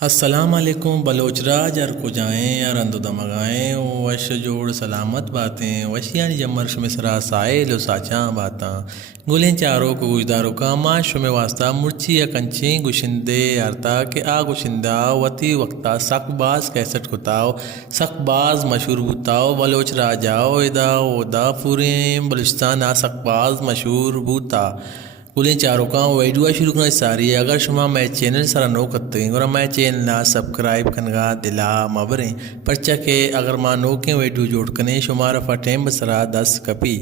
السلام علیکم بلوچ راج ار کو جائیں ار اندو دمگائیں وش جوڑ سلامت باتیں وشیانی جمر شم سرا سائل و ساچاں باتاں گلیں چاروں کو گوجدارو کا ماں شم واسطہ مرچی یا کنچیں گشندے ارتا کہ آ گشندہ وتی وقتا سک باز کیسٹ کتاؤ سک باز مشہور بوتاؤ بلوچ راجاؤ ادا اودا پوریں بلوچستان آ سک باز مشہور بوتا گلیں چاروں کا ویڈیو شروع کرنا ساری ہے اگر شما میں چینل سارا نو کرتے ہیں اور میں چینل سبسکرائب کنگا دلا مبریں پرچہ کہ اگر ماں نو کے ویڈیو جوڑ کنے شمارا فٹیم بسرا 10 کپی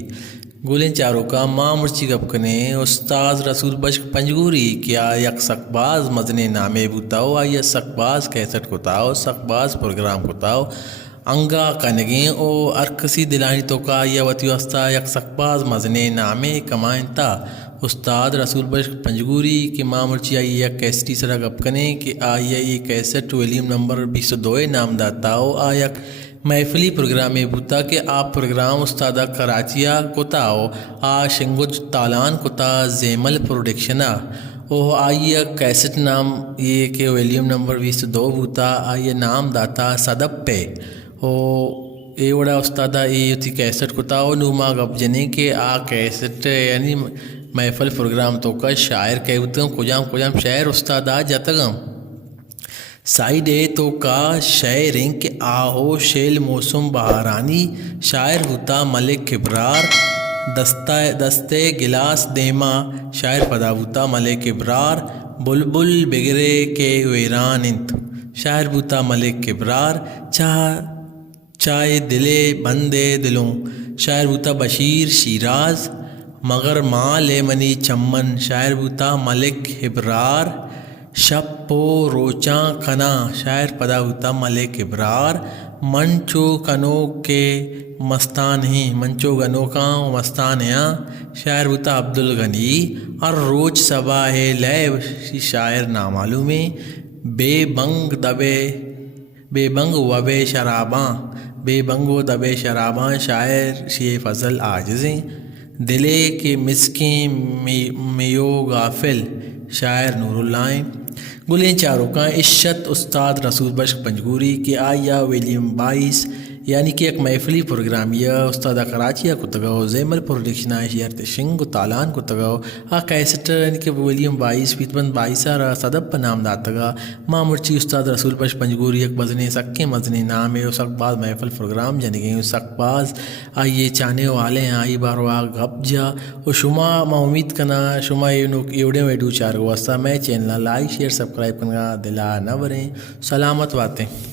گلیں چاروں کا ماں مرچی گپ کنے استاذ رسول بشک پنجگوری کیا یک سکباز مزنے نامے بوتاؤ آئیے سکباز کیسٹ کتاؤ سکباز پروگرام کتاؤ انگا کنگیں او ارکسی دلانی تو کا یا وتی واسطہ یک سکباز مزنے نامے کمائیں تا استاد رسول بشک پنجگوری کہ ماں مرچی آئی یا کیسٹی سرا گپ کنے کہ آئی یہ کیسٹ ویلیم نمبر 202 نام داتاؤ آیا محفلی پروگرام بوتا کہ آپ پروگرام استادہ کراچیا کتاؤ آ شنگج تالان کتا زیمل پروڈکشنا او آئیے کیسٹ نام یہ کہ ویلیم نمبر 202 بوتا آئیے نام داتا صدب پہ او اے وڑا استادہ یہ تھی کیسٹ کتاؤ نوما گپ جنے کہ آ کیسٹ یعنی محفل پروگرام تو کا شاعر کہتے ہیں کجام شاعر استادہ جتگم سائیڈ اے تو کا شاعریں کہ آہو شیل موسم بہارانی شاعر ہوتا ملک کبرار دستے گلاس دیما شاعر پدا ہوتا ملک کبرار بلبل بگرے کے ویران انت شاعر ہوتا ملک کبرار چائے دلے بندے دلوں شاعر ہوتا بشیر شیراز مگر مال منی چمن شاعر بوتا ملک ابرار شب پو روچاں کنا شاعر پدا ہوتا ملک ابرار منچو کنو کے مستان ہیں منچو گنو کا مستان ہیں شاعر بوتا عبدالغنی اور روچ صبا ہے لے شاعر نامعلوم ہے بے بنگ و بے شراباں بے بنگ و دبے شراباں شاعر شیع فضل عاجزیں دلے کے مسکیں میو غافل شاعر نور اللہ گلیں چاروں کا عشت استاد رسول بشک پنجگوری کہ آیا ویلیم 22 یعنی کہ ایک محفلی پروگرام یا استاد کراچیا کو تگاؤ زیمل پروڈکشن شیرت شنگ تالان کو تگاؤ آ کیسٹ یعنی کہ ویلیم 22 فیتبند 22 صدب پر نام داتگا ماں مرچی استاد رسول بشک پنجگوری ایک بزنے سکے مزنے نام ہے سک باز محفل پروگرام جن گئے سک باز آئیے چانے والے ہیں آئی بار واگ گپ جا اور شما ماں امید کنا شما ایوڑے ویڈیو چار واسطہ میں چینل لائک شیئر سبسکرائب کرنا دلا نہ بریں سلامت باتیں